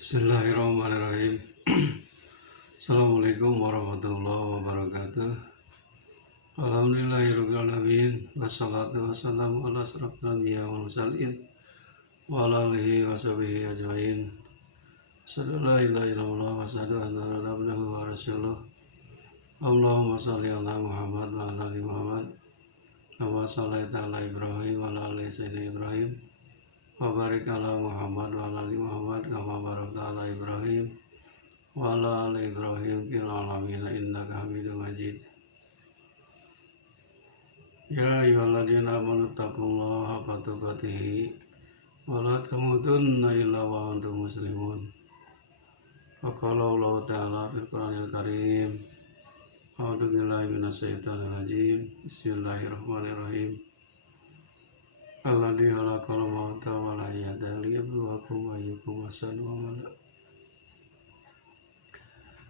Bismillahirrahmanirrahim. Assalamualaikum warahmatullahi wabarakatuh. Alhamdulillahirrahmanirrahim. Wassalatu wassalamu ala asrafil anbiya wal mursalin wa ala alihi wa sahbihi ajmain. Asyhadu an la ilaha illallah wa asyhadu anna abdahu wa rasuluh. Allahumma shalli ala Muhammad wa ala ali Muhammad kama shallaita ala Ibrahim wa ala ali sayyidina Ibrahim wa barik ala Muhammad wa ala ali Muhammad kama barakta ala Ibrahim wa ala ali Ibrahim fil alamin innaka Hamidum Majid. Ya ayyuhalladzina amanu taqullaha haqqa tuqatih wa la tamutunna illa wa antum muslimun. Wa qala Allah ta'ala fil Qur'anil Karim. A'udzu billahi minasyaitonir rajim. Bismillahirrahmanirrahim. Alladzi khalaqal mauta wal hayata liyabluwakum ayyukum ahsanu amala.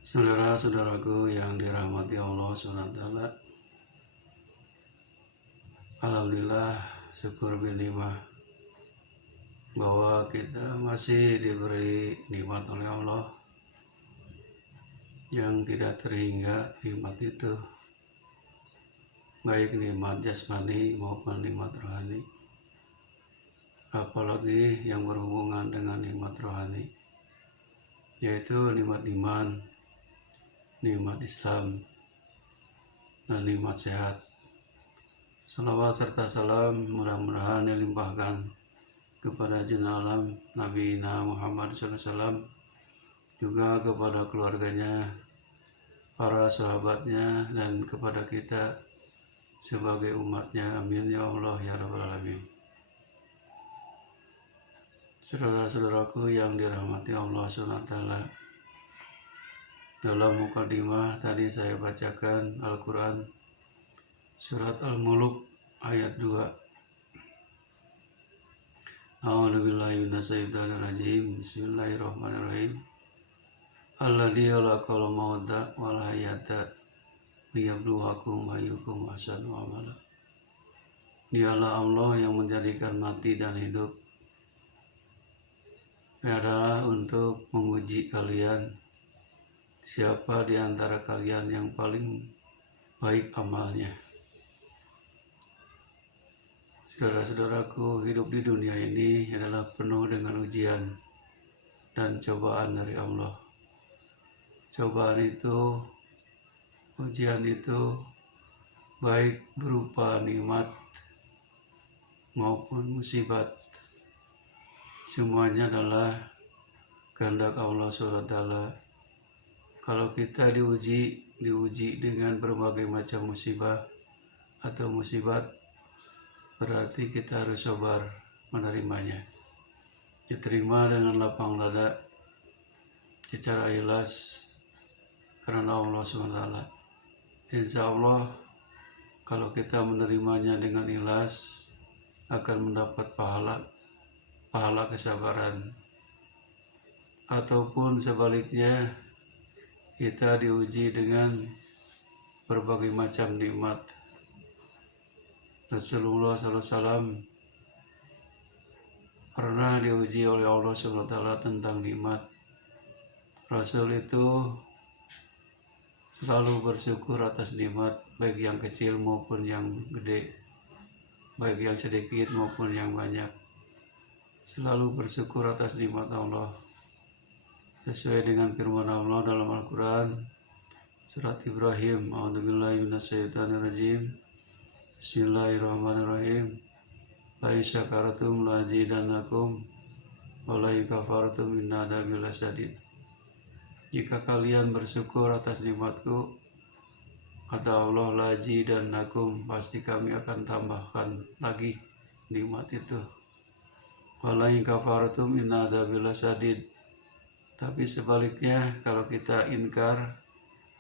Saudara-saudaraku yang dirahmati Allah SWT, alhamdulillah, syukur binikmah bahwa kita masih diberi nikmat oleh Allah yang tidak terhingga. Nikmat itu baik nikmat jasmani maupun nikmat rohani, apalagi yang berhubungan dengan nikmat rohani, yaitu nikmat iman, nikmat Islam, dan nikmat sehat. Salawat serta salam mudah-mudahan dilimpahkan kepada junjungan Nabi Muhammad SAW, juga kepada keluarganya, para sahabatnya, dan kepada kita sebagai umatnya. Amin ya Allah ya Rabbal Alamin. Saudara-saudaraku yang dirahmati Allah SWT, dalam mukadimah tadi saya bacakan Al-Quran surat Al-Muluk ayat 2. A'udzubillahi minasyaitonirrajim. Bismillahirrahmanirrahim. Alladzi khalaqal mauta wal hayata liyabluwakum ayyukum ahsanu amala. Dialah Allah yang menjadikan mati dan hidup adalah untuk menguji kalian, siapa di antara kalian yang paling baik amalnya. Saudara-saudaraku, hidup di dunia ini adalah penuh dengan ujian dan cobaan dari Allah. Ujian itu baik berupa nikmat maupun musibat. Semuanya adalah kehendak Allah SWT. Kalau kita diuji dengan berbagai macam musibah atau musibat, berarti kita harus sabar menerimanya. Diterima dengan lapang dada, secara ikhlas karena Allah SWT. Insya Allah, kalau kita menerimanya dengan ikhlas, akan mendapat pahala kesabaran. Ataupun sebaliknya, kita diuji dengan berbagai macam nikmat. Rasulullah SAW pernah diuji oleh Allah SWT tentang nikmat. Rasul itu selalu bersyukur atas nikmat, baik yang kecil maupun yang gede, baik yang sedikit maupun yang banyak. Selalu bersyukur atas nikmat Allah, sesuai dengan firman Allah dalam Al-Quran surat Ibrahim. A'udzubillahi minasyaitonirrajim. Bismillahirrahmanirrahim. La in syakartum la azidannakum wa la in kafartum inna adzabi lasyadid. Jika kalian bersyukur atas nikmatku, kata Allah, la azidannakum, pasti kami akan tambahkan lagi nikmat itu. Wa la in kafartum inna adzabi lasyadid. Tapi sebaliknya, kalau kita ingkar,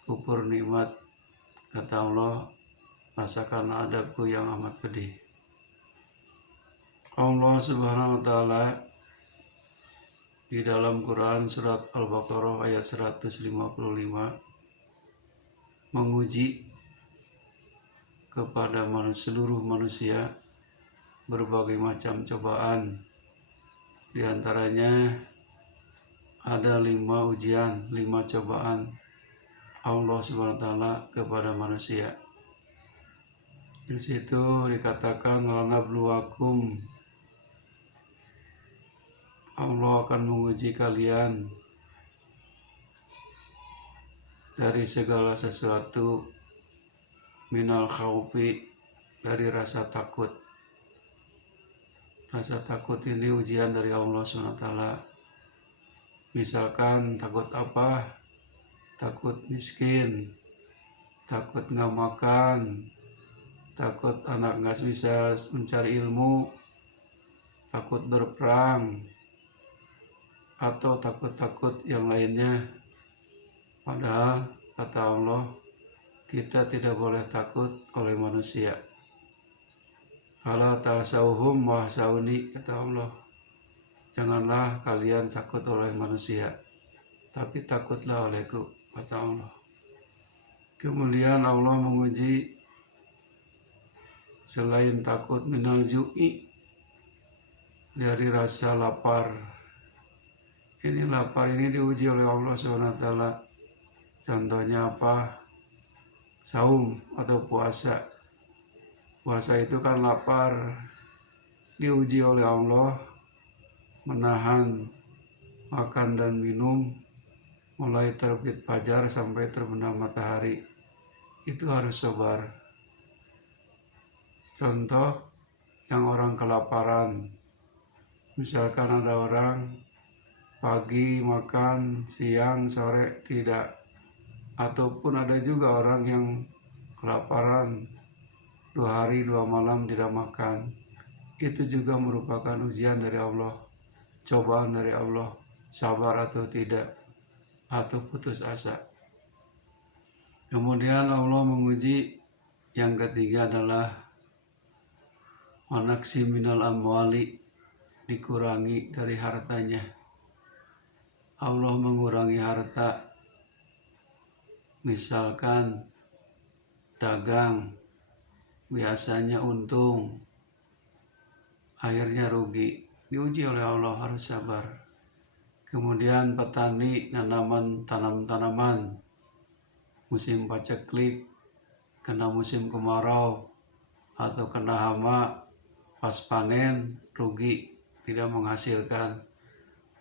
kufur nikmat, kata Allah, rasakan adabku yang amat pedih. Allah Subhanahu wa Ta'ala di dalam Quran surat Al-Baqarah ayat 155 menguji kepada seluruh manusia berbagai macam cobaan. Di antaranya ada 5 ujian, 5 cobaan Allah Subhanahu wa taala kepada manusia. Di situ dikatakan walanabluwakum, Allah akan menguji kalian dari segala sesuatu, minal khaufi, dari rasa takut. Rasa takut ini ujian dari Allah SWT. Misalkan takut apa? Takut miskin, takut nggak makan, takut anak nggak bisa mencari ilmu, takut berperang, atau takut-takut yang lainnya. Padahal kata Allah, kita tidak boleh takut oleh manusia. Fala tasauhum wahsauni, kata Allah. Janganlah kalian takut oleh manusia, tapi takutlah olehku, kata Allah. Kemudian Allah menguji selain takut minal ju'i, dari rasa lapar. Ini lapar ini diuji oleh Allah SWT. Contohnya apa? Saum atau puasa. Puasa itu kan lapar, diuji oleh Allah, menahan makan dan minum mulai terbit fajar sampai terbenam matahari. Itu harus sabar. Contoh yang orang kelaparan, misalkan ada orang pagi makan, siang, sore tidak. Ataupun ada juga orang yang kelaparan 2 hari 2 malam tidak makan. Itu juga merupakan ujian dari Allah, cobaan dari Allah, sabar atau tidak, atau putus asa. Kemudian Allah menguji yang ketiga adalah wanaksi minal amwali, dikurangi dari hartanya. Allah mengurangi harta. Misalkan dagang, biasanya untung, akhirnya rugi, diuji oleh Allah, harus sabar. Kemudian petani tanam tanaman, musim paceklik, kena musim kemarau, atau kena hama, pas panen rugi, tidak menghasilkan.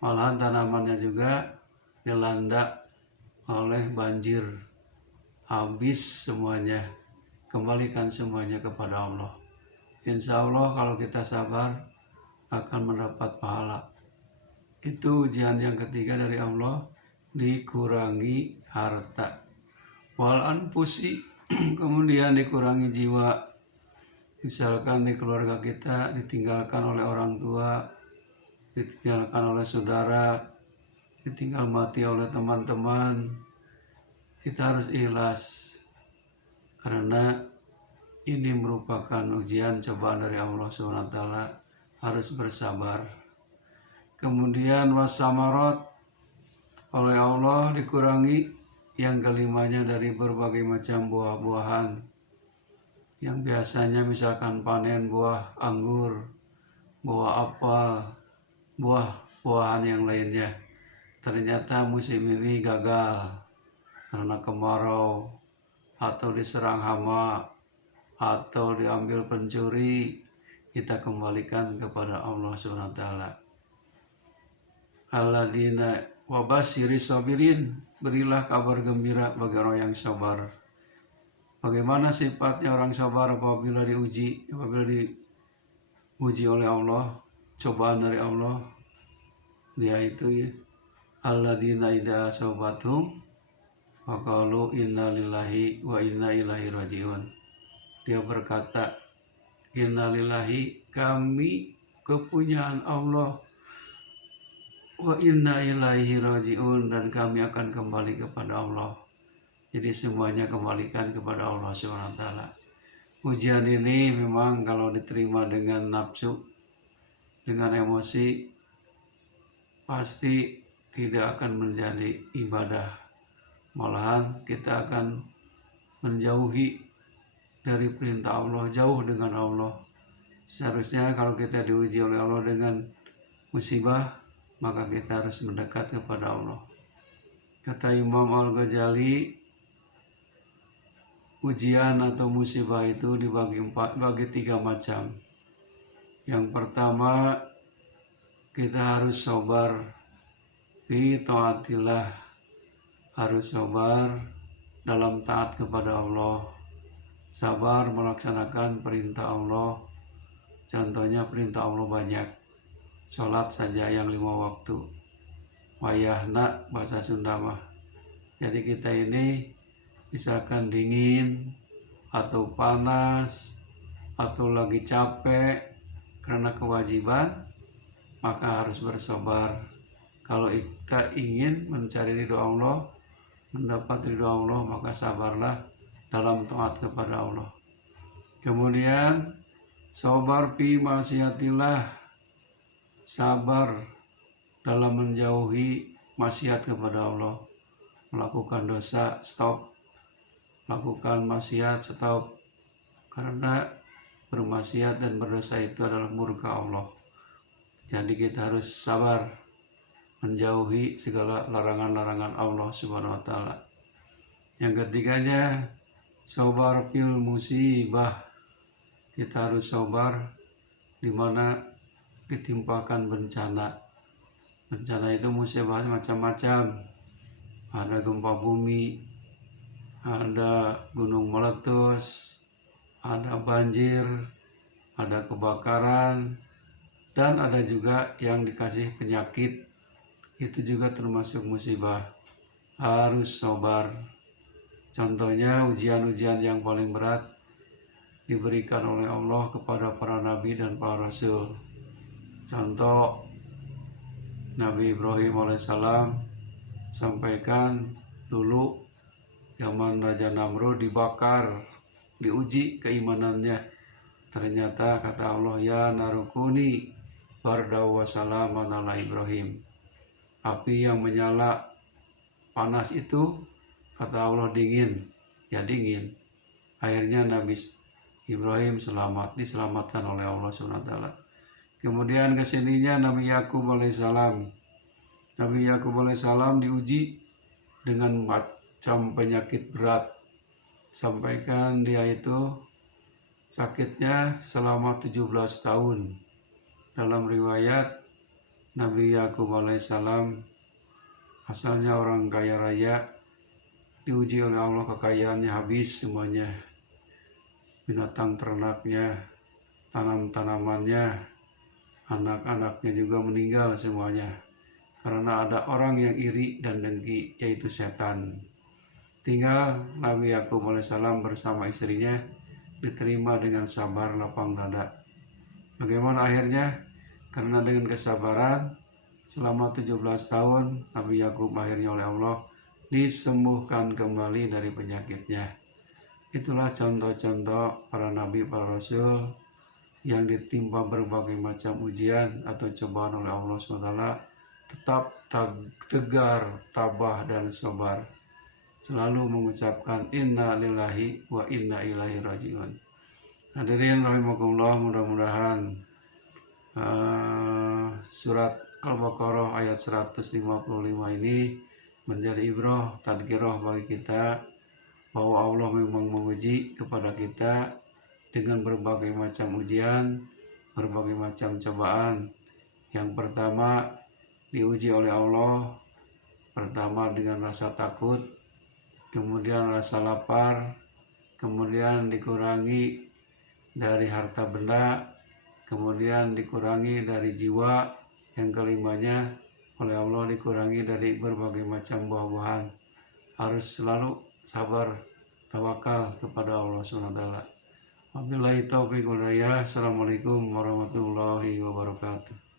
Malahan tanamannya juga dilanda oleh banjir, habis semuanya. Kembalikan semuanya kepada Allah. Insya Allah kalau kita sabar akan mendapat pahala. Itu ujian yang ketiga dari Allah, dikurangi harta. Wal anfusi, kemudian dikurangi jiwa. Misalkan di keluarga kita ditinggalkan oleh orang tua, ditinggalkan oleh saudara, ditinggal mati oleh teman-teman, kita harus ikhlas. Karena ini merupakan ujian cobaan dari Allah SWT, harus bersabar. Kemudian wasamarot, oleh Allah dikurangi yang kelimanya dari berbagai macam buah-buahan. Yang biasanya misalkan panen buah anggur, buah apel, buah-buahan yang lainnya. Ternyata musim ini gagal karena kemarau, atau diserang hama, atau diambil pencuri, kita kembalikan kepada Allah SWT. Alladzina wabashiri sabirin, berilah kabar gembira bagi orang yang sabar. Bagaimana sifatnya orang sabar apabila diuji oleh Allah, cobaan dari Allah? Dia itu alladzina idza asabathum faqalu inna lillahi wa inna ilaihi rajiun. Dia berkata, inna lillahi, kami kepunyaan Allah, wa inna ilaihi rajiun, dan kami akan kembali kepada Allah. Jadi semuanya kembalikan kepada Allah SWT. Ujian ini memang kalau diterima dengan nafsu, dengan emosi, pasti tidak akan menjadi ibadah. Malahan kita akan menjauhi dari perintah Allah, jauh dengan Allah. Seharusnya kalau kita diuji oleh Allah dengan musibah, maka kita harus mendekat kepada Allah. Kata Imam Al-Ghazali, ujian atau musibah itu dibagi tiga macam. Yang pertama, kita harus sabar fi taatillah, harus sabar dalam taat kepada Allah, sabar melaksanakan perintah Allah. Contohnya perintah Allah banyak, sholat saja yang 5 waktu, wayahna bahasa Sunda mah. Jadi kita ini misalkan dingin atau panas atau lagi capek karena kewajiban, maka harus bersabar. Kalau kita ingin mencari ridho Allah, mendapat ridho Allah, maka sabarlah dalam taat kepada Allah. Kemudian sabar fi maksiatillah, sabar dalam menjauhi maksiat kepada Allah. Melakukan dosa stop, melakukan maksiat stop, karena bermaksiat dan berdosa itu adalah murka Allah. Jadi kita harus sabar menjauhi segala larangan-larangan Allah Subhanahu wa taala. Yang ketiganya, sabar fil musibah. Kita harus sabar di mana ditimpakan bencana. Bencana itu musibah macam-macam. Ada gempa bumi, ada gunung meletus, ada banjir, ada kebakaran, dan ada juga yang dikasih penyakit. Itu juga termasuk musibah. Harus sabar. Contohnya ujian-ujian yang paling berat diberikan oleh Allah kepada para nabi dan para rasul. Contoh, Nabi Ibrahim alaihissalam sampaikan dulu zaman Raja Namrud dibakar, diuji keimanannya. Ternyata kata Allah, ya narukuni bardaw wa salaman ala Ibrahim. Api yang menyala panas itu kata Allah dingin, ya dingin. Akhirnya Nabi Ibrahim diselamatkan oleh Allah SWT. Kemudian kesininya Nabi Yakub alaihissalam. Nabi Yakub alaihissalam diuji dengan macam penyakit berat. Sampaikan dia itu sakitnya selama 17 tahun. Dalam riwayat, Nabi Yakub alaihissalam asalnya orang kaya raya, diuji oleh Allah, kekayaannya habis semuanya. Binatang ternaknya, tanam-tanamannya, anak-anaknya juga meninggal semuanya. Karena ada orang yang iri dan dengki, yaitu setan. Tinggal Nabi Yakub alaihissalam bersama istrinya diterima dengan sabar lapang dada. Bagaimana akhirnya? Karena dengan kesabaran selama 17 tahun Nabi Yakub akhirnya oleh Allah disembuhkan kembali dari penyakitnya. Itulah contoh-contoh para nabi, para rasul yang ditimpa berbagai macam ujian atau cobaan oleh Allah SWT, tetap tegar, tabah, dan sabar. Selalu mengucapkan inna lillahi wa inna ilaihi rajiun. Hadirin rahimakumullah, mudah-mudahan surat Al-Baqarah ayat 155 ini menjadi ibrah, tadkirah bagi kita bahwa Allah memang menguji kepada kita dengan berbagai macam ujian, berbagai macam cobaan. Yang pertama diuji oleh Allah, pertama dengan rasa takut, kemudian rasa lapar, kemudian dikurangi dari harta benda, kemudian dikurangi dari jiwa, yang kelimanya oleh Allah dikurangi dari berbagai macam buah-buahan. Harus selalu sabar, tawakal kepada Allah SWT. Wabillahi taufiq wal hidayah. Assalamualaikum warahmatullahi wabarakatuh.